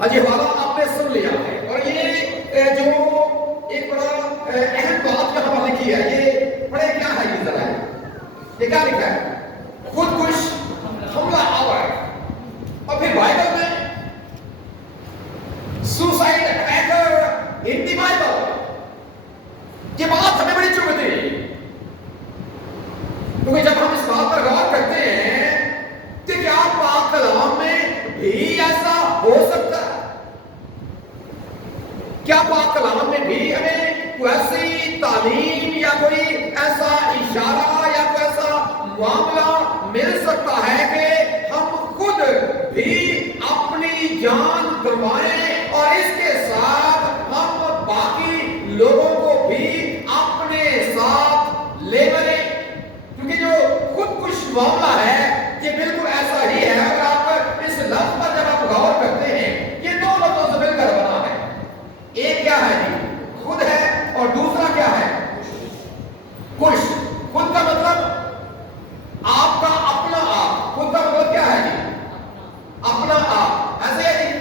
یہ حوالہ آپ نے سن لیا ہے، اور یہ جو ایک بڑا اہم بات یہاں پر لکھی ہے، یہ پڑھے کیا ہے یہ ذرا، یہ کیا لکھا ہے؟ خودکش حملہ آور، اور پھر بائبل میں suicide attacker in the Bible, یہ بات ہمیں بڑی چبھتی ہے، کیونکہ جب ہم اس بات پر غور کرتے ہیں کہ کیا پاک کلام میں بھی ایسا ہو سکتا ہے؟ کیا پاک کلام میں بھی ہمیں کوئی ایسی تعلیم یا کوئی ایسا اشارہ یا کوئی ایسا معاملہ مل سکتا ہے کہ ہم خود بھی اپنی جان گنوائیں اور اس کے ساتھ ہم باقی لوگوں کو بھی اپنے ساتھ لے بنیں؟ کیونکہ جو خودکش معاملہ ہے یہ بالکل ایسا ہی ہے، اگر آپ اس لفظ پر جب آپ غور کرتے ہیں، یہ دو لفظوں سے مل کر بنا ہے، ایک کیا ہے جی؟ خود ہے، اور دوسرا کیا ہے؟ کش۔ خود کا مطلب آپ کا اپنا آپ، خود کا مطلب کیا ہے جی؟ اپنا آپ، ایسے ہے جی؟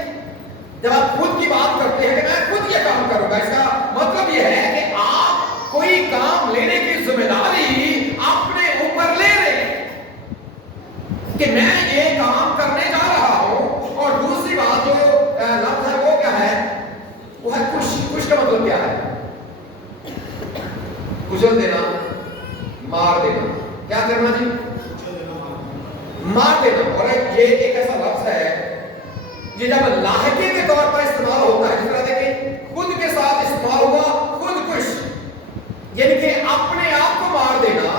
جب آپ خود کی بات کرتے ہیں کہ میں خود یہ کام کروں گا، اس کا مطلب یہ ہے کہ آپ کوئی کام لینے کی ذمہ داری اپنے اوپر لے رہے ہیں کہ میں یہ کام کرنے جا رہا ہوں۔ اور دوسری بات جو لفظ ہے وہ کیا ہے؟ وہ ہے کش۔ کش کا مطلب کیا ہے؟ کچل دینا، مار دینا۔ کیا کرنا جی؟ مار دینا۔ اور یہ ایک ایسا لفظ ہے یہ جب لاحقے کے طور پر استعمال ہوتا ہے، جس طرح دیکھیں خود کے ساتھ استعمال ہوا خود کش، یعنی کہ اپنے آپ کو مار دینا،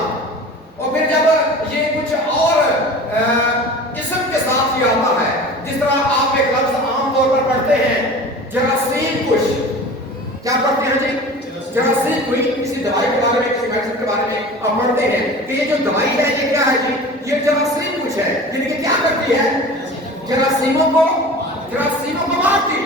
اور پھر جب یہ کچھ اور اسم کے ساتھ یہ آتا ہے، جس طرح آپ ایک لفظ عام طور پر پڑھتے ہیں جراثیم کش۔ کیا پڑھتے ہیں جی؟ جراثیم کوئی کسی دوائی کے بارے میں، کسی میڈیسن کے بارے میں آپ پڑھتے ہیں کہ یہ جو دوائی ہے یہ کیا ہے جی؟ یہ جراثیم کش ہے، یعنی کہ کیا کرتی ہے؟ جراثیموں کو مارتی۔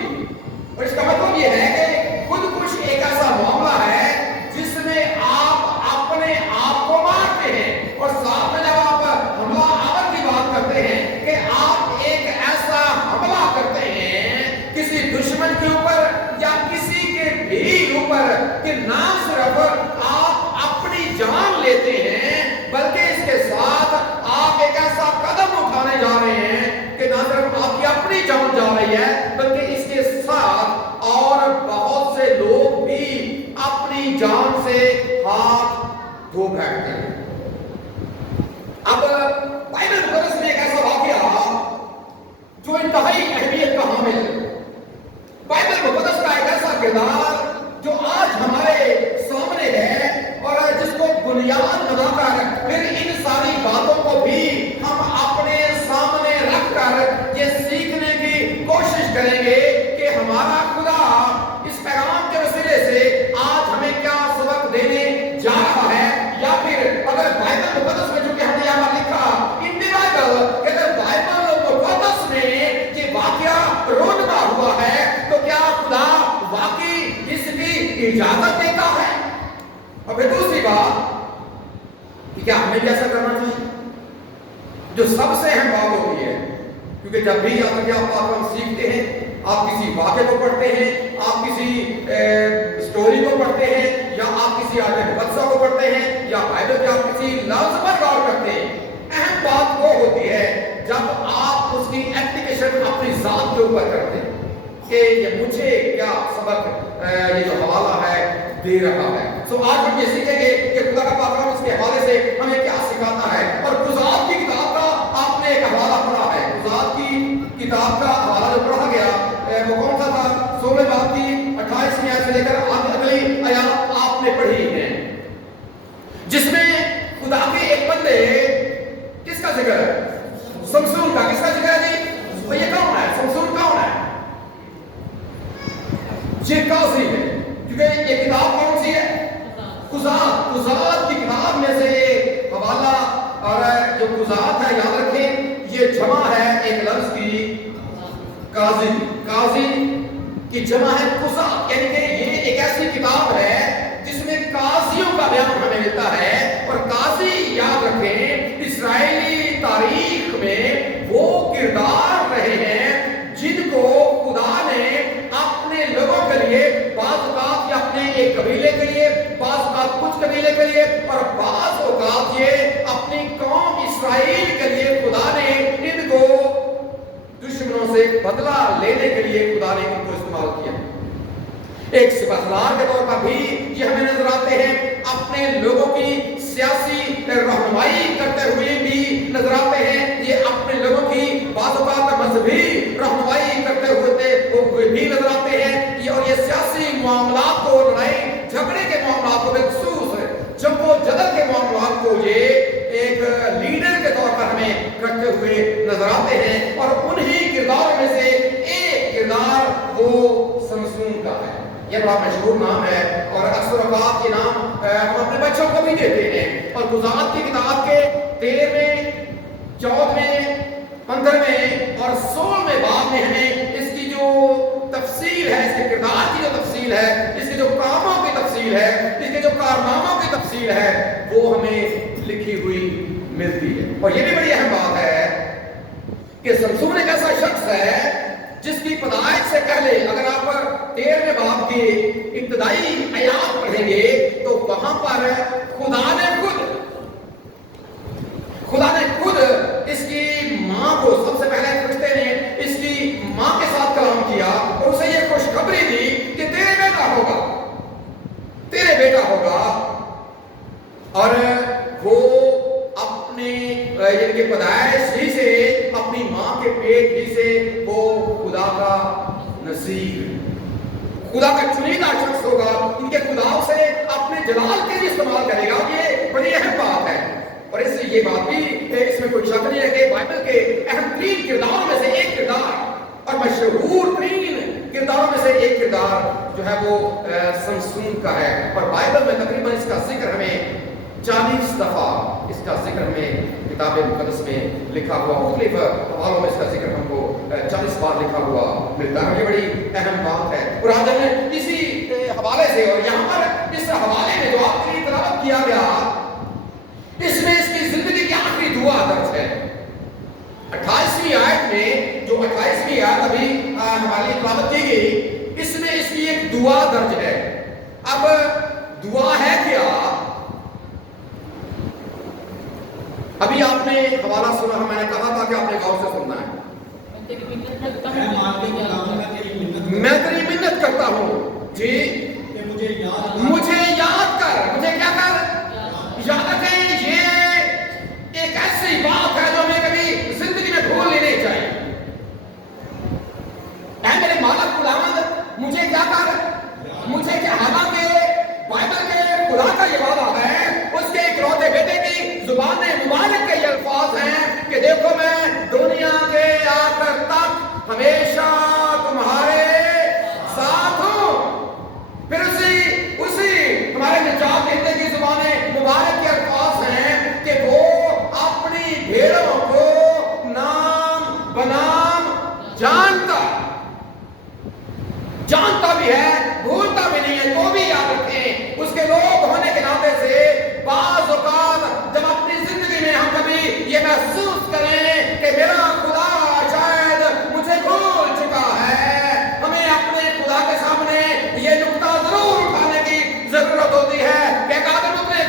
اور اس کا مطلب یہ ہے کہ خود کش ایک ایسا معاملہ ہے جس میں آپ اپنے آپ کو مارتے ہیں، اور ساتھ میں جب آپ حملہ آور کی بات کرتے ہیں کہ آپ ایک ایسا حملہ کرتے ہیں کسی دشمن کے اوپر یا کسی کے بھی اوپر کہ نہ صرف آپ اپنی جان لیتے ہیں بلکہ اس کے ساتھ آپ ایک ایسا قدم اٹھانے جا رہے ہیں کہ نہ صرف آپ کی اپنی جان جا رہی ہے بلکہ اس کے ساتھ اور بہت سے لوگ بھی اپنی جان سے ہاتھ دھو بیٹھتے ہیں۔ اب بائبل مقدس میں ایک ایسا واقعہ جو انتہائی اہمیت کا حامل ہے، بائبل مقدس کا ایک ایسا کردار جو آج ہمارے سامنے ہے، اور جس کو بنیاد بنا کر پھر ان ساری باتوں کو بھی ہم اپنے سامنے رکھ کر یہ سیکھنے کی کوشش کریں گے کہ ہمارا خدا اس پیغام کے وسیلے سے آج ہمیں کیا سبق دینے جا رہا ہے، یا پھر اگر بائبل مقدس میں جو کہ ہم نے یہاں لکھا ان دی بائبل، اگر بائبل مقدس میں یہ واقعہ رونما ہوا ہے تو کیا خدا واقعی اس کی اجازت دیتا ہے؟ اور پھر دوسری بات کہ کیا ہمیں بھی ایسا کرنا چاہیے؟ جو سب سے اہم بات ہوتی ہے، کیونکہ جب بھی آپ سیکھتے ہیں، آپ کسی واقعے کو پڑھتے ہیں، آپ کسی سٹوری کو پڑھتے ہیں، یا آپ کسی آیت مقدسہ کو پڑھتے ہیں، یا بائبل کے آپ کسی لفظ پر غور کرتے ہیں، اہم بات وہ ہوتی ہے جب آپ اس کی اپلیکیشن اپنی ذات کے اوپر کرتے ہیں کہ یہ مجھے کیا سبق یہ جو حوالہ ہے دے رہا ہے۔ آج ہم یہ سیکھیں گے کہ خدا کا پاک کلام اس کے حوالے سے ہمیں کیا سکھاتا ہے۔ اور قضات کی کتاب کا آپ نے ایک حوالہ پڑھا ہے، قضات کی کتاب کا حوالہ جو پڑھا گیا وہ کون سا تھا؟ 16 باب کی 28ویں آیت سے لے کر اگلی آیات آپ نے پڑھی ہے، جس میں خدا کے ایک بندے کس کا ذکر ہے؟ سمسون کا۔ کس کا ذکر ہے جی؟ وہ یہ کون ہے؟ سمسون کون ہے؟ یہ قاضی ہے، کیونکہ یہ کتاب کون سی ہے؟ قضات۔ قضات کی کتاب میں سے یہ حوالہ، اور جو قضات ہے یاد رکھیں یہ جمع ہے ایک لفظ کی قاضی۔ قاضی کی جمع ہے قضات، یعنی کہ یہ ایک ایسی کتاب ہے جس میں قاضیوں کا بیان ہمیں ملتا ہے۔ اور قاضی یاد رکھیں اسرائیلی تاریخ میں وہ کردار رہے ہیں جن کو خدا نے کے لیے اور بعض اوقات یہ اپنی قوم اسرائیل کے لیے خدا نے ان کو دشمنوں سے بدلہ لینے کے لیے خدا نے ان کو استعمال کیا. ایک سپاسالار کے طور پر بھی یہ ہمیں نظر آتے ہیں, اپنے لوگوں کی سیاسی رہنمائی کرتے ہوئے بھی نظر آتے ہیں, یہ اپنے لوگوں کی بعض اوقات مذہبی رہنمائی کرتے ہوئے بھی نظر آتے ہیں, اور یہ سیاسی معاملات کو, لڑائی جھگڑے کے معاملات کو, بالخصوص جنگ و جدل کے معاملات کو یہ ایک لیڈر کے طور پر ہمیں کرتے ہوئے نظر آتے ہیں. اور انہی کرداروں میں سے ایک کردار وہ سمسون کا ہے. یہ بڑا مشہور نام ہے اور اکثر اوقات یہ نام ہم اپنے بچوں کو بھی دیتے ہیں, اور قضات کی کتاب کے 13ویں 14ویں 15ویں اور 16ویں باب میں ہمیں اس کی جو تفصیل ہے, اس کے کردار کی جو تفصیل ہے, اس کے جو کاموں کی تفصیل ہے, اس کے جو کارناموں کی تفصیل ہے, وہ ہمیں لکھی ہوئی ملتی ہے. اور یہ بھی بڑی اہم بات ہے کہ سمسون ایک ایسا شخص ہے جس کی پیدائش سے پہلے اگر آپ 13ویں باب کی ابتدائی آیات پڑھیں گے تو وہاں پر خدا نے خود اس کی ماں کو, سب سے پہلے فرشتے نے اس کی ماں کے ساتھ کلام کیا اور اسے یہ خوشخبری دی کہ تیرے بیٹا ہوگا, اور وہ اپنے یعنی کہ پیدائش ہی سے, اپنی ماں کے پیٹ ہی سے وہ خدا کا نصیر, خدا کا چنیدہ شخص ہوگا, ان کے خدا سے اپنے جلال کے لیے استعمال کرے گا. یہ بڑی اہم بات ہے, اور اس سے یہ بات بھی اس میں کوئی شک نہیں ہے کہ بائبل کے اہم ترین کرداروں میں سے ایک کردار اور مشہور ترین کرداروں میں سے ایک کردار جو ہے وہ سمسون کا ہے. اور بائبل میں تقریباً اس کا ذکر ہمیں 40 دفعہ اس کا ذکر ہمیں کتاب مقدس میں لکھا ہوا, مختلف حوالوں میں اس کا ذکر ہم کو 40 بار لکھا ہوا ملتا ہے. یہ بڑی اہم بات ہے. اور آج ہم اسی حوالے سے, اور یہاں پر اس حوالے میں جو آپ کے لیے تلاوت کیا گیا, اس میں اس کی زندگی کی آخری دعا درج ہے. 28ویں آیت میں, جو 28ویں آیت ابھی ہماری تلاوت کی گئی, اس میں اس کی ایک دعا درج ہے. اب دعا ہے کیا؟ ابھی آپ نے حوالہ سنا, میں نے کہا تھا کہ آپ نے غور سے سننا ہے. میں تیری منت کرتا ہوں جی, مجھے یاد کر. مجھے کیا کر؟ یاد رکھیں, یہ ایک ایسی بات ہے جو ہمیں کبھی زندگی میں بھول نہیں چاہیے. اے میرے مالک خداوند, مجھے کیا کر, مجھے کیا. حالانکہ بائبل کے خدا کا یہ وعدہ ہے, اس کے اکلوتے بیٹے کی زبان مبارک کے یہ الفاظ ہیں کہ دیکھو میں دنیا کے آخر تک ہمیشہ تمہارے ساتھ ہوں. پھر اسی ہمارے نجات دیتے کی زبان مبارک کے الفاظ ہیں کہ وہ اپنی بھیڑوں کو نام بنام جانتا بھی ہے, بھولتا بھی نہیں ہے. تو بھی یاد رکھیں, اس کے لوگ ہونے کے ناطے سے بعض اوقات جب اپنی زندگی میں ہم کبھی یہ محسوس کریں کہ میرا خدا شاید مجھے بھول چکا ہے, ہمیں اپنے خدا کے سامنے یہ نقطہ ضرور اٹھانے کی ضرورت ہوتی ہے کہ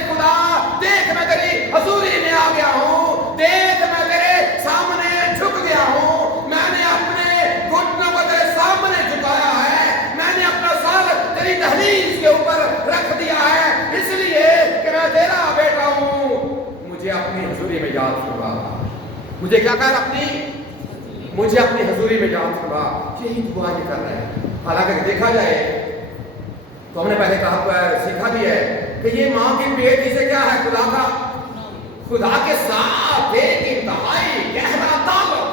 خدا دیکھ میں تیری حضوری میں آ گیا ہوں, دیکھ میں تیرے سامنے جھک گیا ہوں, میں نے اپنے گھٹنوں کو تیرے سامنے جھکایا ہے, میں نے اپنا سر تیری دہلیز کے اوپر رکھ دیا ہے, اس لیے کہ میں تیرا بیٹا ہوں. مجھے اپنی حضوری میں یاد فرما. مجھے کیا کر مجھے اپنی حضوری میں یاد فرما. یہی دعا یہ کر رہے ہیں. حالانکہ دیکھا جائے تو ہم نے پہلے کہا سیکھا بھی ہے کہ یہ ماں کی پیٹ سے کیا ہے, خدا کے ساتھ ایک انتہائی گہرا تعلق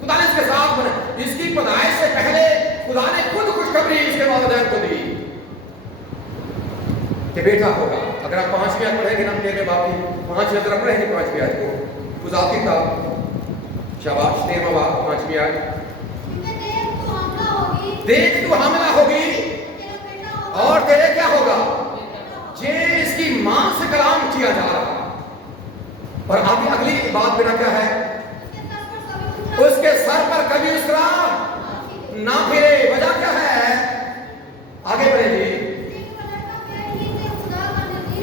خدا نے اس کے ساتھ بنا. اس کی پیدائش سے پہلے خدا نے خود خوشخبری اس کے والدین کو دی کہ بیٹا ہوگا. اگر آپ 5ویں آیت پڑھیں گے نا, میرے باپ کی 5ویں طرف پڑھیں گے 5ویں آیت کو, خدا کی کتاب شاباش 13واں باب 5ویں آیت. دیکھ تو حاملہ ہوگی اور تیرے کیا ہوگا. یہ اس کی ماں سے کلام کیا جا رہا. اور آگے اگلی بات میرا کیا ہے, اس کے سر پر کبھی اس طرح نہ پھرے. وجہ کیا ہے؟ آگے بڑھیں جی.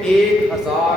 1000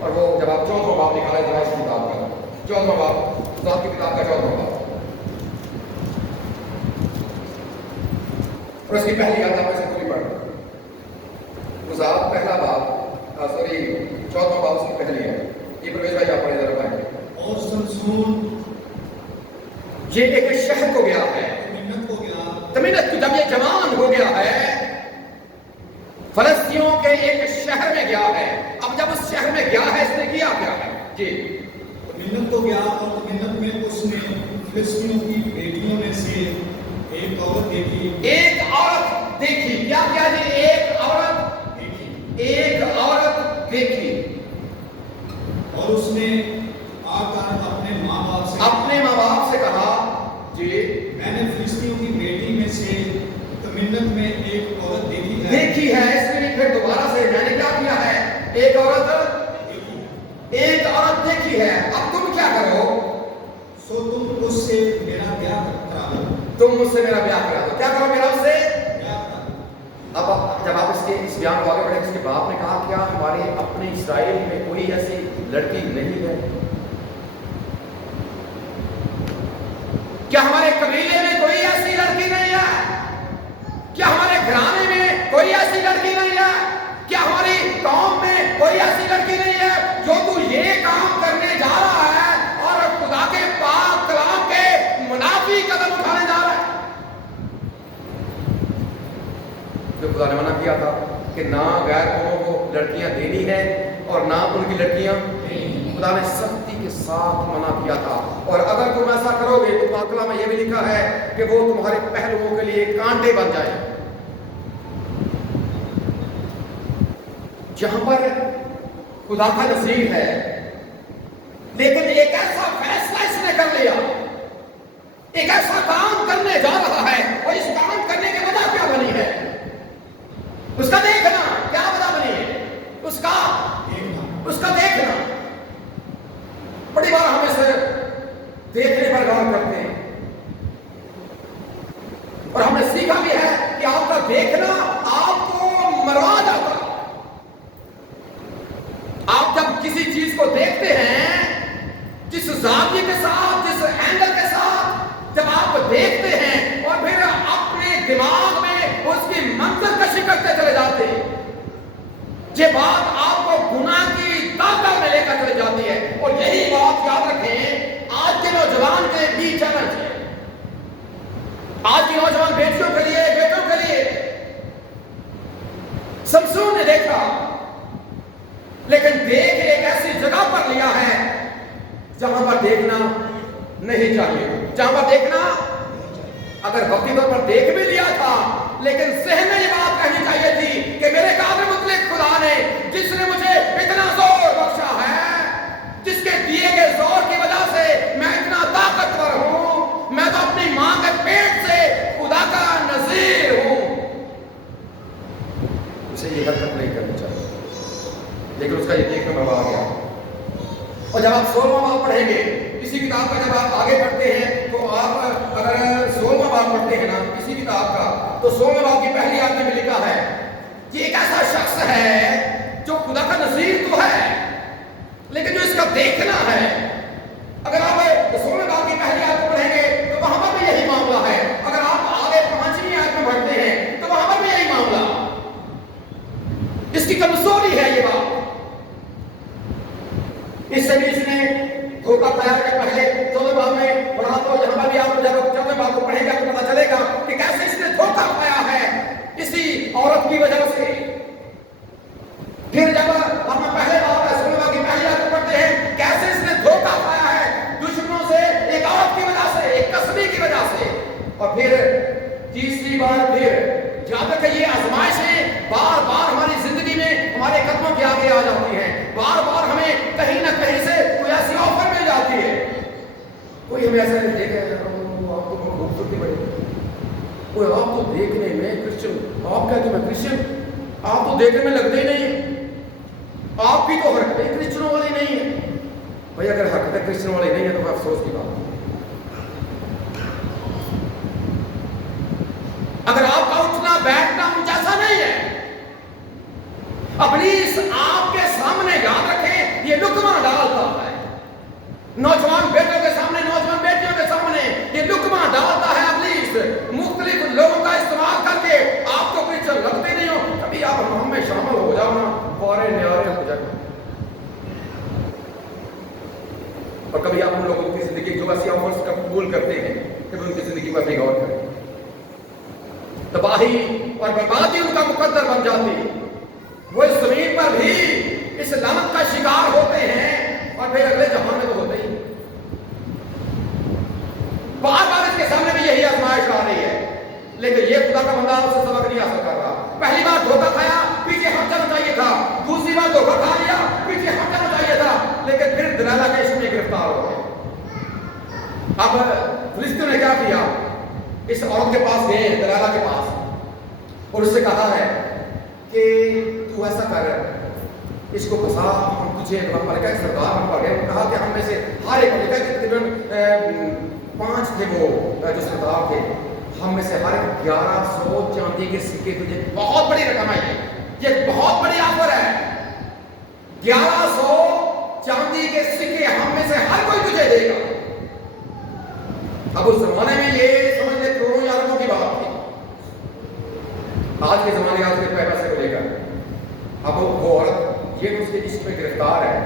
اور وہ جب آپ 14واں باب نکالیں ذرا اس کتاب کا 14واں باب ذات کی کتاب کا 14واں باب اور اس کی پہلی آیت آپ سے پوری پڑھ ذات پہلا باب سوری 14واں باب اس کی پہلی ہے. یہ پرویز بھائی آپ پڑھیں ذرا پائیں. اور سمسون یہ ایک شہر کو گیا ہے تمینت جب یہ جوان ہو گیا ہے فلسطینوں کے ایک شہر میں گیا ہے. اب جب اس شہر میں گیا ہے اس نے کیا کیا ہے جی تمنت کو گیا اور تمنت میں اس نے فلسطینیوں کی بیٹیوں میں سے ایک عورت دیکھی. ایک عورت دیکھی. کیا کیا جی ایک عورت دیکھی اور اس نے آ کر اپنے ماں باپ سے کہا جی میں نے فلسطینیوں کی بیٹی میں سے تمنت میں ایک عورت دیکھی ہے. اس لیے پھر دوبارہ سے میں نے کیا کیا ہے ایک عورت دیکھی ہے. اب تم کیا کرو سو تم اس سے میرا بیاہ کرا دو. تم مجھ سے میرا بیاہ کرا دو. کیا کرو میرا اس سے بیاہ کرا دو. اب جب آپ اس بیان کو آگے بڑھیں اس کے باپ نے کہا کیا ہمارے اپنے اسرائیل میں کوئی ایسی لڑکی نہیں ہے؟ کیا ہمارے قبیلے میں کوئی ایسی لڑکی نہیں ہے؟ کیا ہمارے گھرانے میں کوئی ایسی لڑکی نہیں ہے؟ کیا ہماری قوم میں کوئی ایسی لڑکی نہیں ہے جو تو یہ کام کرنے جا رہا ہے اور خدا کے پاک کلام کے منافی قدم اٹھانے جا رہا ہے؟ جو خدا نے منع کیا تھا کہ نہ غیر قوموں کو لڑکیاں دینی ہے اور نہ ان کی لڑکیاں خدا نے سختی کے ساتھ منع کیا تھا. اور اگر تم ایسا کرو گے تو پاک کلام میں یہ بھی لکھا ہے کہ وہ تمہارے پہلوؤں کے لیے کانٹے بن جائے. جہاں پر خدا کا نصیب ہے لیکن ایک ایسا فیصلہ اس نے کر لیا, ایک ایسا کام کرنے جا رہا ہے اور اس کام کرنے کی وجہ کیا بنی ہے اس کا دیکھنا. کیا وجہ بنی ہے اس کا دیکھنا. بڑی بار ہم اسے دیکھنے پر غور کرتے ہیں اور ہم نے سیکھا بھی ہے کہ آپ کا دیکھنا آپ کو مروا جاتا. آپ جب کسی چیز کو دیکھتے ہیں جس زاویے کے ساتھ جس اینگل کے ساتھ جب آپ دیکھتے ہیں اور پھر اپنے دماغ میں اس کی منظر کشی کرتے چلے جاتے ہیں یہ بات آپ کو گناہ کی طاقت میں لے کر چلی جاتی ہے. اور یہی بات یاد رکھیں آج کے نوجوان کے بھی چیلنج ہے. آج کی نوجوان بیٹیوں کے لیے بیٹوں کے لیے سمسون نے دیکھا لیکن دیکھ ایک ایسی جگہ پر لیا ہے جہاں پر دیکھنا نہیں چاہیے. جہاں پر دیکھنا اگر وقتی طور پر دیکھ بھی لیا تھا لیکن ذہن میں یہ بات کہنی چاہیے تھی کہ میرے قابل مطلق خدا نے جس نے مجھے اتنا زور بخشا ہے جس کے دیے گئے زور کی وجہ سے میں اتنا طاقتور ہوں, میں تو اپنی ماں کے پیٹ سے خدا کا نذیر ہوں. اسے یہ حرکت نہیں کرنی چاہیے لیکن اس کا یہ دیکھنا میں آ گیا. اور جب آپ 16واں باب پڑھیں گے اسی کتاب کا جب آپ آگے پڑھتے ہیں تو آپ اگر 16واں باب پڑھتے ہیں نا اسی کتاب کا تو 16واں باب کی پہلی آیت میں لکھا ہے کہ ایک ایسا شخص ہے جو خدا کا نذیر تو ہے لیکن جو اس کا دیکھنا ہے. اگر آپ 16واں باب کی پہلی آیت کو پڑھیں گے تو وہاں پر بھی یہی معاملہ ہے. اگر آپ آگے 5ویں آیت میں پڑھتے ہیں تو وہاں پر بھی یہی معاملہ. اس کی کمزوری ہے یہ بات. اس سے بھی اس نے دھوکہ پایا کہ پہلے 14 باب میں پڑھا تو یہاں پر بھی آپ جب 14 باب کو پڑھیں گے تو پتہ چلے گا کہ کیسے اس نے دھوکہ پایا ہے اسی عورت کی وجہ سے. پھر جب ہم پہلے باب کا 16 باب کی پہلی آیت کو پڑھتے ہیں کیسے اس نے دھوکہ پایا ہے دشمنوں سے ایک عورت کی وجہ سے ایک کسبی کی وجہ سے. اور پھر تیسری بار پھر یاد رکھیں یہ آزمائشیں بار بار ہماری زندگی میں ہمارے قدموں کے آگے آ جاتی ہیں. بار بار ہمیں کہیں نہ کہیں سے کوئی ایسی آفر مل جاتی ہے. کوئی ہمیں ایسا نہیں دیکھے آپ کو بہت خوبصورتی بڑی کوئی آپ تو دیکھنے میں کرسچن آپ کہتے میں کرسچن آپ تو دیکھنے میں لگتے ہی نہیں آپ کی تو حرکتیں کرسچنوں والی نہیں ہے. بھائی اگر حرکتیں کرسچنوں والی نہیں ہے تو افسوس کی بات. اگر آپ کا اٹھنا بیٹھنا ان جیسا نہیں ہے ابلیس آپ کے سامنے اور کبھی آپ ان لوگوں کی زندگی جو ایسی آفرز کا قبول کرتے ہیں کبھی ان کی زندگی پر بھی غور کریں. تباہی اور بربادی ان کا مقدر بن جاتی ہے. وہ اس زمین پر بھی اس لعنت کا شکار ہوتے ہیں اور پھر اگلے جہان میں تو ہوتے ہی. بار بار اس کے سامنے بھی یہی آزمائش آ رہی ہے لیکن یہ خدا کا بندہ اس سے سبق نہیں حاصل کر رہا. پہلی بار دھوکہ کھایا پیچھے ہٹ جانا چاہیے تھا. دوسری بار دھوکہ کھا لیا پیچھے ہٹ جانا چاہیے تھا. لیکن پھر دلالہ کے عشق میں گرفتار ہو گئے. اب فلسطین نے کیا کیا؟ اس عورت کے پاس گئے دلالہ کے پاس اور اس سے کہا ہے کہ تو ایسا کر اس کو پھنسا ہم تجھے ملکہ کے سردار ہم پڑھ گئے. کہا کہ ہم میں سے ہر ایک تقریباً 5 تھے وہ جو سردار تھے. ہم میں سے ہر 1100 چاندی کے سکے تجھے. بہت بڑی رقم ہے یہ بہت بڑی آفر ہے. 1100 چاندی کے سکے ہم میں سے ہر کوئی تجھے دے گا. اب اس زمانے میں یہ سمجھ لے کروڑوں یا اربوں کی بات تھی. آج کے زمانے کا پیسے کو لے کر اب وہ عورت یہ اس کے عشق میں گرفتار ہے.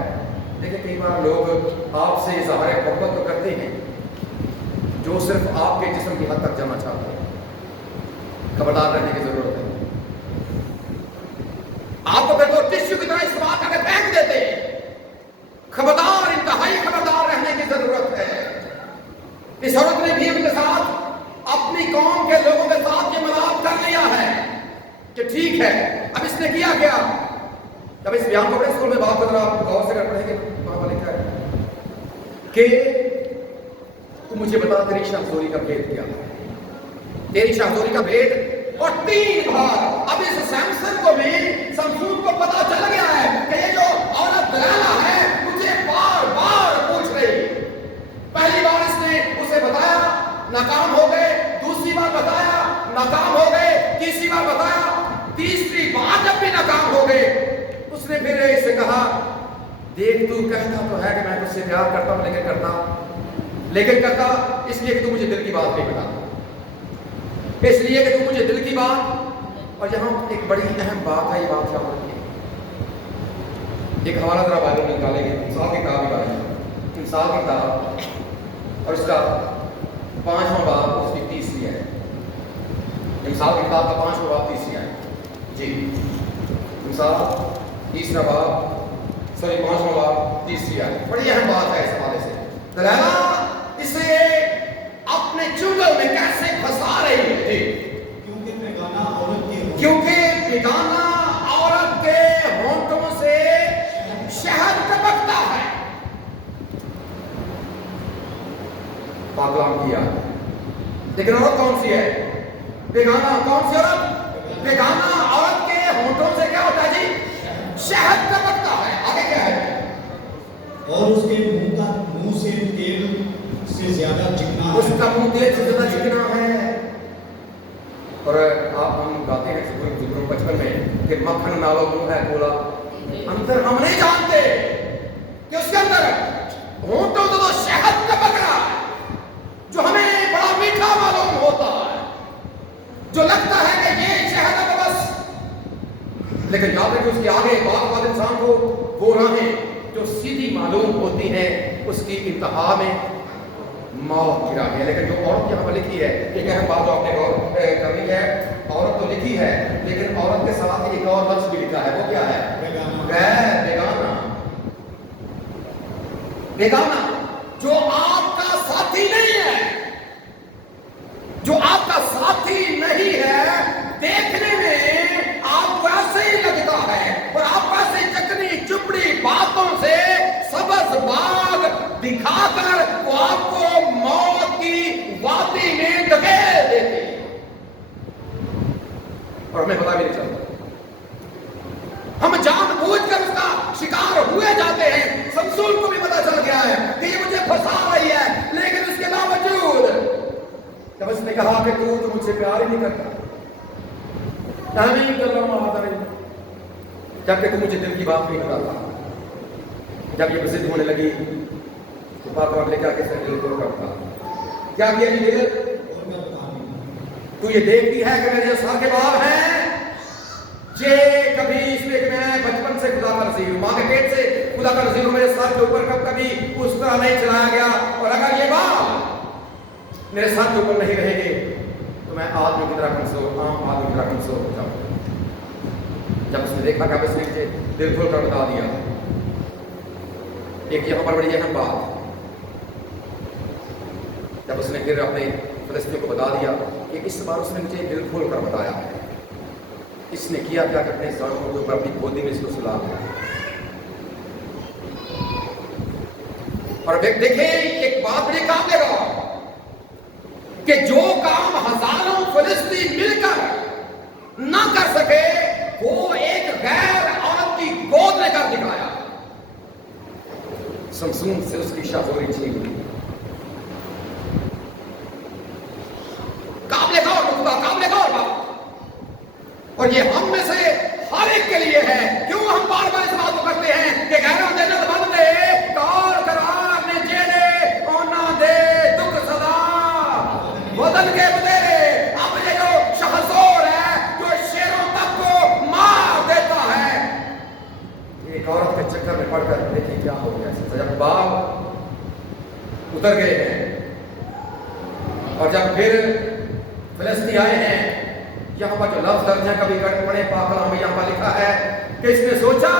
لیکن کئی بار لوگ آپ سے اظہار محبت تو کرتے ہیں جو صرف آپ کے جسم کی حد تک جانا چاہتے ہیں. خبردار رہنے کی ضرورت ہے. آپ کو پھر تو ٹشو کی طرح استعمال کر کے پھینک دیتے ہیں. خبردار انتہائی خبردار رہنے کی ضرورت ہے. اس عورت نے بھی ان کے ساتھ اپنی قوم کے لوگوں کے ساتھ یہ ملاپ کر لیا ہے کہ ٹھیک ہے. اب اس نے کیا کیا؟ جب اس بیان کو اپنے اسکول میں بات کر رہا آپ غور سے کر پڑھیں گے وہاں والے کیا ہے کہ تو مجھے بتا تیری شاہزوری کا بھید کیا ہے. تیری شاہزوری کا بھید. اور 3 بار اب اس سیمسن کو بھی سمسون کو پتا چل گیا ہے کہ یہ جو عورت دلالہ ہے مجھے بار بار پوچھ رہی. پہلی بار اس نے اسے بتایا ناکام ہو گئے. دوسری بار بتایا ناکام ہو گئے. تیسری بار بتایا. تیسری بار جب بھی ناکام ہو گئے اس نے پھر اس سے کہا دیکھ تو کہتا تو ہے کہ میں تجھ سے پیار کرتا ہوں لیکن کرتا اس لیے کہ تو مجھے دل کی بات نہیں بتاتا. اس لیے کہ تو مجھے دل کی بات. اور یہاں ایک بڑی اہم بات ہے. یہ بات کیا ہوتی ہے؟ ایک حوالہ ذرا بائبل میں نکالیں گے. انصاف کی کتاب نکالیں گے. انصاف کی کتاب اور اس کا 5واں باب اس کی 30ویں ہے. انصاف کی کتاب کا 5واں باب 30ویں ہے. جی انصاف 3واں باب 5واں باب 30ویں ہے. بڑی اہم بات ہے اس حوالے سے. دلالہ اسے اپنے چنگل میں کیسے پھنسا رہی ہے؟ کیونکہ بیگانہ عورت کے ہونٹوں سے شہد ٹپکتا ہے. پاکلام کیا لیکن عورت کون سی ہے؟ بیگانہ. کون سی عورت؟ بیگانہ عورت کے ہونٹوں سے کیا ہوتا ہے جی؟ شہد ٹپکتا ہے. آگے کیا ہے؟ اور اس کے منہ سے تیل سے زیادہ چکنا. اس کا منہ تیل سے زیادہ چکنا ہے. اور آپ ہم گاتے ہیں سکون بچپن میں کہ مکھن نالو منہ ہے بولا. اندر ہم نہیں جانتے کہ اس کے اندر ہونٹوں سے تو شہد ٹپک رہا ہے جو ہمیں بڑا میٹھا معلوم ہوتا ہے, جو لگتا ہے کہ یہ شہد ہے بس. لیکن یاد رکھیں اس کے آگے بات بات انسان کو وہ راہیں جو سیدھی معلوم ہوتی ہیں اس کی انتہا میں موت کی راہ ہے. لیکن جو عورت یہاں پر لکھی ہے ایک اہم بات جو آپ نے غور کرنی ہے. عورت تو لکھی ہے لیکن عورت کے ساتھ ایک اور لفظ بھی لکھا ہے. وہ کیا ہے؟ بیگانہ. بیگانہ جو آپ کا ساتھی نہیں ہے, جو آپ کا ساتھی نہیں ہے. دیکھنے میں آپ کو ایسے ہی لگتا ہے اور آپ ایسے چکنی چپڑی باتوں سے سبز باغ دکھا کر وہ آپ کو موت کی وادی میں دھکیل دیتے ہیں اور ہمیں پتا بھی نہیں چلتا. ہم جان بوجھ کر اس کا شکار ہوئے جاتے ہیں. سمسون کو بھی پتا چل گیا ہے کہ یہ مجھے پھنسا رہی ہے, لیکن اس کے باوجود جب اس نے کہا کہ تو مجھ سے پیار ہی نہیں کرتا, نہیں کر رہا ہوں آتا نہیں, جب کہ تو مجھے دل کی بات نہیں بتاتا. جب یہ ضد ہونے لگی تو بات اور لے کر کے دل کو کرتا. کیا کیا یہ تو یہ دیکھتی ہے کہ میرے جو سر کے بال ہیں یہ کبھی اس لیے کہ میں بچپن سے خدا کا نذیر ہوں, ماں کے پیٹ سے خدا کا نذیر ہوں. میرے سر کے اوپر کب بھی اس طرح نہیں چلایا گیا. اور اگر یہ بات میرے ساتھ کے اوپر نہیں رہے گے تو میں آدمی کی طرح کمزور، عام آدمی کی طرح کمزور ہو جاؤں. جب اس نے دیکھا کہ اب اس نے مجھے دل کھول کر بتا دیا. ایک یہاں پر بڑی اہم بات، جب اس نے پھر اپنے فلسطینیوں کو بتا دیا کہ اس بار اس نے مجھے دل کھول کر بتایا ہے. اس نے کیا کیا کہ اپنے ظالموں کے اوپر اپنی گودی میں اس کو سلا دیا. اور دیکھیں ایک بات بڑی کام لے گا کہ جو کام ہزاروں فلسطین مل کر نہ کر سکے وہ ایک غیر عورت کی گود نے کر دکھایا. سمسون سے اس کی شاہوری چھین لی. قابل غور بات. اور یہ ہم میں سے ہر ایک کے لیے ہے. کیوں ہم بار بار اس بات کو کرتے ہیں کہ غیروں دے نہ بند دے کار قرار نے جینے اونا دے دکھ صدا بدل کے بدلے. اب یہ جو شہزور ہے جو شیروں تک کو مار دیتا ہے، ایک عورت کے چکر میں پڑ کر دیکھیں کیا ہو گیا. جب باپ اتر گئے ہیں اور جب پھر فلسطین آئے ہیں، یہاں پر جو لفظ درج ہے کبھی پڑھے پاک کلام میں یہاں پر لکھا ہے کہ اس نے سوچا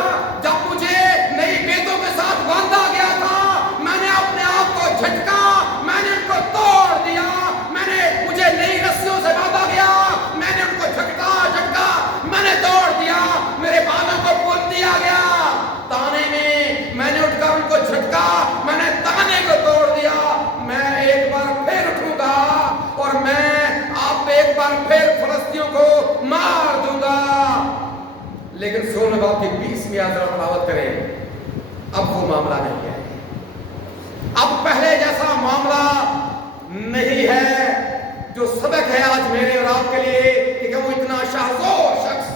جب مجھے نئی بیتوں کے ساتھ باندھا گیا تھا میں نے اپنے آپ کو جھٹکا، میں نے ان کو توڑ دیا، مجھے نئی رسیوں سے باندھا گیا، میں نے ان کو جھٹکا میں نے توڑ دیا. میرے بالوں کو پون دیا گیا تانے میں نے اٹھ کر ان کو جھٹکا، میں نے تانے کو توڑ دیا. میں ایک بار پھر اٹھوں گا اور میں آپ ایک بار پھر فلسطینیوں کو مار دوں گا. لیکن سورہ باپ کی 20 آیت ذرا تلاوت کریں. اب وہ معاملہ نہیں ہے، اب پہلے جیسا معاملہ نہیں ہے. جو سبق ہے آج میرے اور آپ کے لیے کہ وہ اتنا شاہزور شخص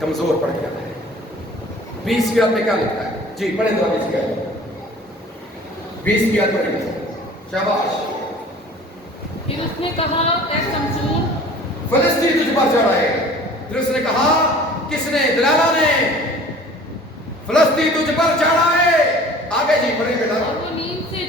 کمزور پڑ گیا ہے. 20 آیت میں کیا لکھا ہے؟ جی پڑھیں ذرا 20 آیت. 20 آیت پڑھیں. شاباش. پھر اس نے کہا اے سمسون فلسطین تجھ پر چڑھائے. پھر اس نے کہا کس نے؟ دلالہ نے. فلسطین تجھ پر چڑھائے. آگے جی پڑھیں بیٹا. وہ نیند سے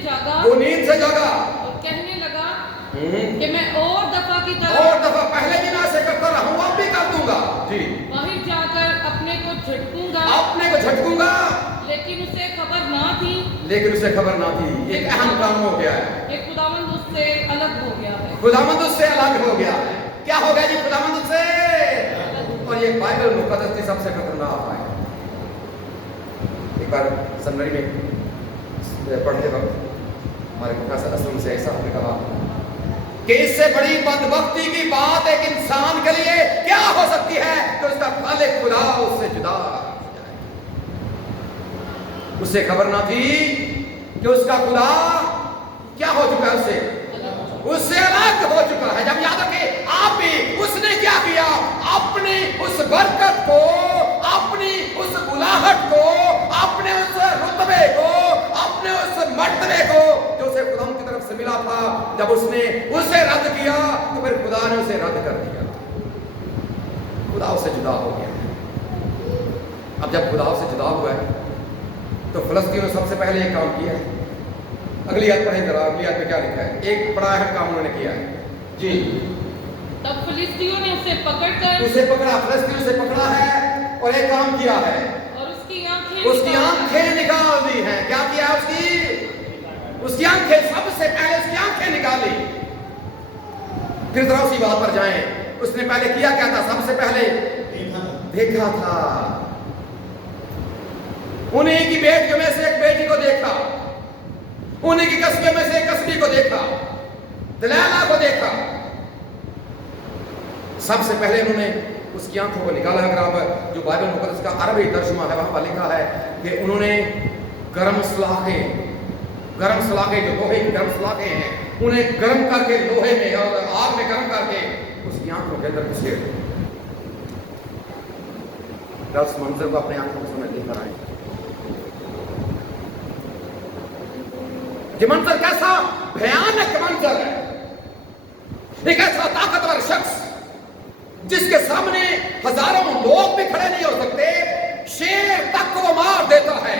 جاگا اور کہنے لگا کہ میں اور دفعہ کی طرح اور دفعہ پہلے بھی میں ایسے کرتا رہا ہوں اب بھی کر دوں گا. جی باہر جا کر اپنے کو جھٹکوں گا. لیکن اسے خبر نہ تھی. ایک اہم کام ہو گیا ہے. ایک خداوند اس سے الگ ہو گیا ہے. خداوند اس سے الگ ہو گیا ہے. کیا ہو گیا جی؟ خداوند اس سے. اور یہ بائبل مقدس کی سب سے خطرناک ہے. ایک بار سنوری میں پڑھتے وقت ہمارے پروفیسر اسلم سے ایسا ہم نے کہا کہ اس سے بڑی بدبختی کی بات ایک انسان کے لیے کیا ہو سکتی ہے کہ اس کا خالق خدا اس سے جدا. اسے خبر نہ تھی کہ اس کا خدا کیا ہو چکا ہے، اس سے الگ ہو چکا ہے. جب یاد رکھے آپ بھی اس نے کیا کیا، اپنی اس برکت کو، اپنی اس بلاہٹ کو، اپنے اس رتبے کو، اپنے اس مرتبے کو جو اسے خدا کی طرف سے ملا تھا، جب اس نے اسے رد کیا تو پھر خدا نے اسے رد کر دیا. خدا اسے جدا ہو گیا. اب جب خدا اسے جدا ہوا ہے تو فلسطینیوں نے سب سے پہلے ایک کام کیا ہے. اگلی آیت پڑھیں ذرا. اگلی آیت میں کیا لکھا ہے؟ ایک بڑا اہم کام انہوں نے کیا ہے. جی تب فلسطینیوں نے اسے پکڑا، فلسطینیوں سے پکڑا ہے اور ایک کام کیا ہے اور اس کی آنکھیں نکال دی ہیں. کیا کیا؟ اس کی آنکھیں، سب سے پہلے اس کی آنکھیں نکالی. پھر ذرا اسی بات پر جائیں. اس نے پہلے کیا کیا تھا؟ سب سے پہلے دیکھا تھا. انہیں کی بیٹیوں میں سے ایک بیٹی کو دیکھا، انہیں کی قصبے میں سے ایک قصبی کو دیکھا، دلالہ کو دیکھا. سب سے پہلے انہوں نے اس کی آنکھوں کو نکالا. اگر آپ جو بائبل مقدس کا عربی ترجمہ ہے وہاں پر لکھا ہے کہ انہوں نے گرم سلاخیں جو لوہے کی گرم سلاخیں ہیں انہیں گرم کر کے لوہے میں اور آگ میں گرم کر کے اس کی آنکھوں کے اندر گھسیٹ دیا. اس منظر کو اپنے آنکھوں سے دیکھ کر آئے. یہ منظر کیسا بھیانک منظر ہے. ایک ایسا طاقتور شخص جس کے سامنے ہزاروں لوگ بھی کھڑے نہیں ہو سکتے، شیر تک کو وہ مار دیتا ہے.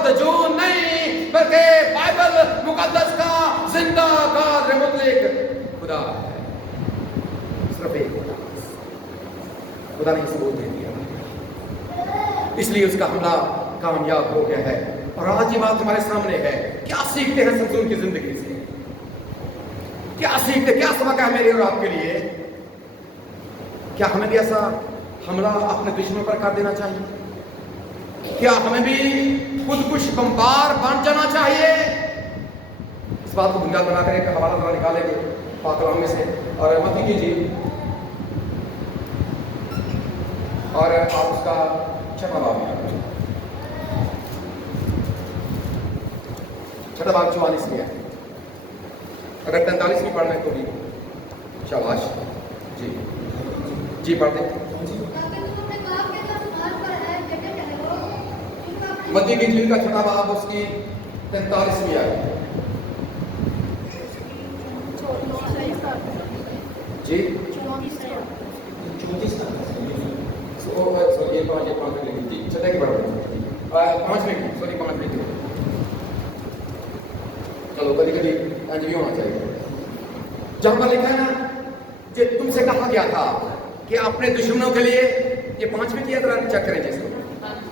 مدجون نہیں بلکہ بائبل مقدس کا زندہ قادر مطلق خدا ہے. صرف ایک خدا نے ثبوت دے دیا, اس لیے اس کا حملہ کامیاب ہو گیا ہے. اور آج یہ بات ہمارے سامنے ہے. کیا سیکھتے ہیں سمسون کی زندگی سے؟ کیا سیکھتے, کیا سبق ہے میرے اور آپ کے لیے؟ کیا ہمیں بھی ایسا حملہ اپنے دشمنوں پر کر دینا چاہیے؟ کیا ہمیں بھی خودکش بمبار بن جانا چاہیے؟ اس بات کو بنیاد بنا کر ایک حوالہ ذرا نکالیں گے پاک کلام میں سے, اور مت کیجیے, اور آپ اس کا چھٹا باب میں چھٹا باب 44 میں ہے. اگر 43 میں پڑھنا ہے تو بھی شاباش. جی جی پڑھ دیں. متی کی انجیل کا چھٹا باب اس کی 43ویں آیت. جی یہ 5 جی چھٹے کی پڑھ دیں. 5ویں کی سوری 5ویں کی. چلو کبھی کبھی انج بھی ہونا چاہیے. جہاں پر لکھا ہے نا کہ تم سے کہا گیا تھا کہ اپنے دشمنوں کے لیے, یہ 5ویں کی ذرا چیک کریں جس کو,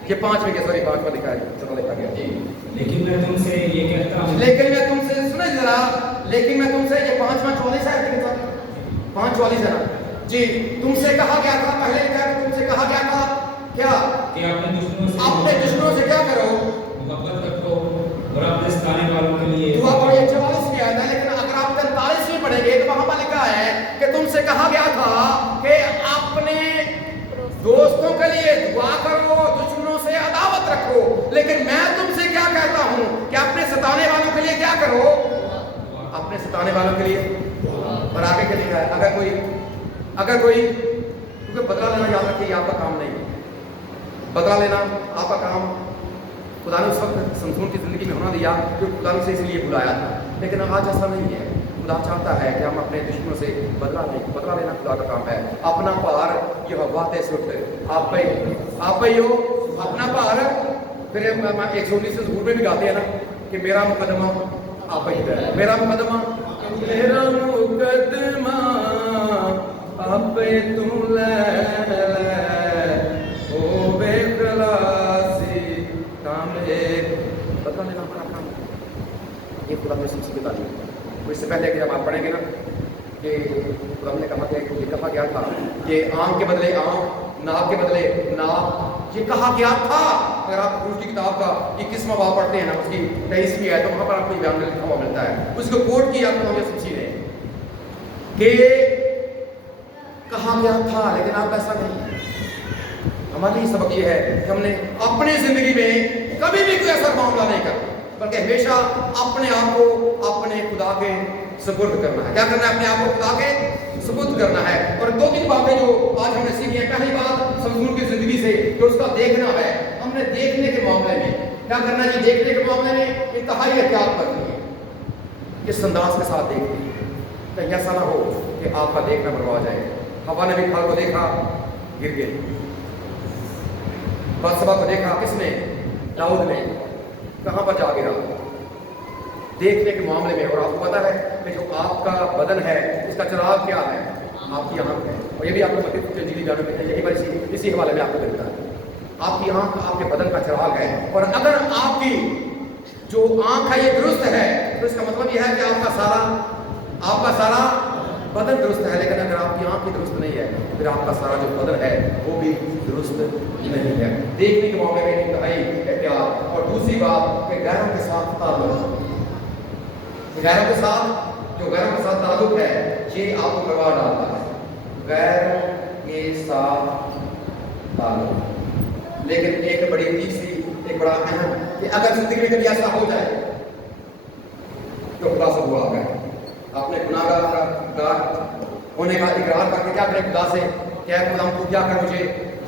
یہ 5ویں کی سوری 5 پر لکھا ہے, چلو لکھا گیا. جی لیکن میں تم سے یہ کہتا ہوں, لیکن میں تم سے سنیں ذرا, لیکن میں تم سے, یہ 5 ہے 5 ہے نا جی. تم سے کہا گیا تھا, پہلے لکھا ہے تم سے کہا گیا تھا کیا کہ اپنے دشمنوں سے کیا کرو, محبت رکھو, اور اپنے ستانے والوں کے لیے دعا کرو. یہ 44 کی آیت ہے, لیکن اگر آپ 43ویں پڑھیں گے تو وہاں پر لکھا ہے کہ تم سے کہا گیا تھا کہ اپنے دوستوں کے لیے دعا کرو, دشمنوں سے عداوت رکھو. لیکن میں تم سے کیا کہتا ہوں کہ اپنے ستانے والوں کے لیے کیا کرو, اپنے ستانے والوں کے لیے. اور آگے کے لکھا ہے اگر کوئی کیونکہ بدلہ لینا یاد رکھیے یہ آپ کا کام نہیں ہے. بدلہ لینا آپ کا کام خدا نے اس وقت سمسون کی زندگی میں ہونا دیا کیونکہ خدا نے اسے اس لیے بلایا تھا. لیکن آج ایسا نہیں ہے. خدا چاہتا ہے کہ ہم اپنے دشمنوں سے بدلہ لیں. بدلہ لینا خدا کا کام ہے. اپنا پار یہ بات ہے, اس وقت آپ ہی ہو اپنا پار. پھر 119 سے ظہور میں بھی گاتے ہیں نا کہ میرا مقدمہ آپ ہی ہے, میرا مقدمہ آپ تو لے او بے خلاصی کام ہے. بدلہ لینا ہمارا کام ہے. یہ خدا نے سمجھ بتا دیا. تو اس سے پہلے کہ جب آپ پڑھیں گے نا کہ خدا نے کہا کہ یہ کہا گیا تھا کہ آنکھ کے بدلے آنکھ, ناک کے بدلے ناک, یہ کہا گیا تھا. اگر آپ روز کی کتاب کا 21واں باب پڑھتے ہیں نا, اس کی 23ویں آیت, تو وہاں پر آپ کو یہ بیان لکھا ہوا ملتا ہے. اس کو کوٹ کیا تو ہمیں سمجھی رہے کہ کہا گیا تھا, لیکن آپ ایسا نہیں. ہمارے لیے سبق یہ ہے کہ ہم نے اپنی زندگی میں کبھی بھی کوئی ایسا معاملہ نہیں کرنا, بلکہ ہمیشہ اپنے آپ کو اپنے خدا کے سپرد کرنا ہے. کیا کرنا ہے؟ اپنے آپ کو خدا کے سپرد کرنا ہے. اور 2-3 باتیں جو آج ہم نے سیکھی ہیں. پہلی بات سمسون کی زندگی سے جو اس کا دیکھنا ہے, ہم نے دیکھنے کے معاملے میں کیا کرنا ہے. دیکھنے کے معاملے میں انتہائی احتیاط کرنی ہے. اس انداز کے ساتھ دیکھنی ہے, کہیں ایسا نہ ہو کہ آپ کا دیکھنا برباد جائے. ہوا نے بھی پھل کو دیکھا, گر گئے. بادشاہ کو دیکھا کس نے, داؤد نے, کہاں پر جا گرا دیکھنے کے معاملے میں. اور آپ کو پتا ہے کہ جو آپ کا بدن ہے اس کا چراغ کیا ہے, آپ کی آنکھ ہے. اور یہ بھی آپ کو مطلب انجیلی جانوں میں یہی بات اسی حوالے میں آپ کو ملتا ہے. آپ کی آنکھ آپ کے بدن کا چراغ ہے. اور اگر آپ کی جو آنکھ ہے یہ درست ہے تو اس کا مطلب یہ ہے کہ آپ کا سارا بدن درست ہے. لیکن اگر آپ کی آنکھ ہی درست نہیں ہے تو پھر آپ کا سارا جو بدن ہے وہ بھی درست نہیں ہے. دیکھنے کے معاملے میں انتہائی احتیاط. اور دوسری بات کہ غیروں کے ساتھ تعلق, غیروں کے ساتھ تعلق ہے, یہ آپ کو کروا ڈالتا ہے. غیروں کے ساتھ تعلق. لیکن ایک بڑی تیسری, ایک بڑا اہم, کہ اگر زندگی میں کبھی ایسا ہو جائے تو خدا سے دعا کریں. اپنے گناہگار ہونے کا اقرار کر کے کیا کریں خدا سے کہ اے خدا تو کیا کر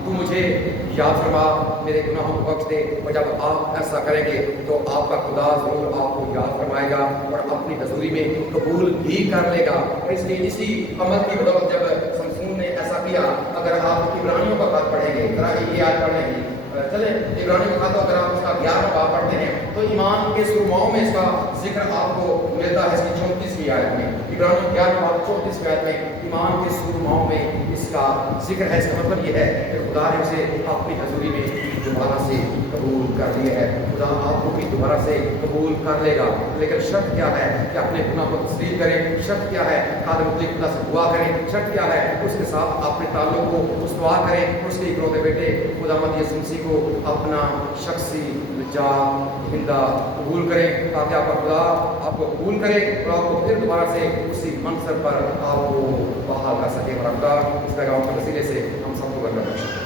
تو مجھے یاد فرما, میرے گناہوں کو بخش دے. اور جب آپ ایسا کریں گے تو آپ کا خدا ضرور آپ کو یاد فرمائے گا اور اپنی حضوری میں قبول بھی کر لے گا. اور اس لیے اسی عمل کی بدولت جب سمسون نے ایسا کیا, اگر آپ عبرانیوں کا خط پڑھیں گے, ذرا یہ یاد پڑھیں گے چلے عبرانیوں کا خط اگر آپ اس کا 11واں باب پڑھتے ہیں تو ایمان کے سرماؤں میں اس کا ذکر آپ کو ملتا ہے اس کی 34ویں آیت میں. عبرانیوں 11واں باب 34ویں آیت میں ایمان کے سرماؤں میں اس کا ذکر ہے. اس کا مطلب یہ ہے کہ خدا نے اسے اپنی حضوری میں دوبارہ سے قبول کر لیا ہے. خدا آپ کو بھی دوبارہ سے قبول کر لے گا, لیکن شرط کیا ہے کہ اپنے گناہ کو تسلیم کریں. شرط کیا ہے خادم مطلق خدا سے دعا کریں. شرط کیا ہے اس کے ساتھ اپنے تعلق کو استوار کریں, اس کے اکلوتے بیٹے خداوند یسوع مسیح کو اپنا شخصی نجات دہندہ قبول کریں, تاکہ آپ کا خدا آپ کو قبول کرے اور آپ کو پھر دوبارہ سے اسی منصب پر آپ کو بحال کر سکے. اور خدا اس پیغام کے وسیلے سے ہم سب کو برکت بخشے.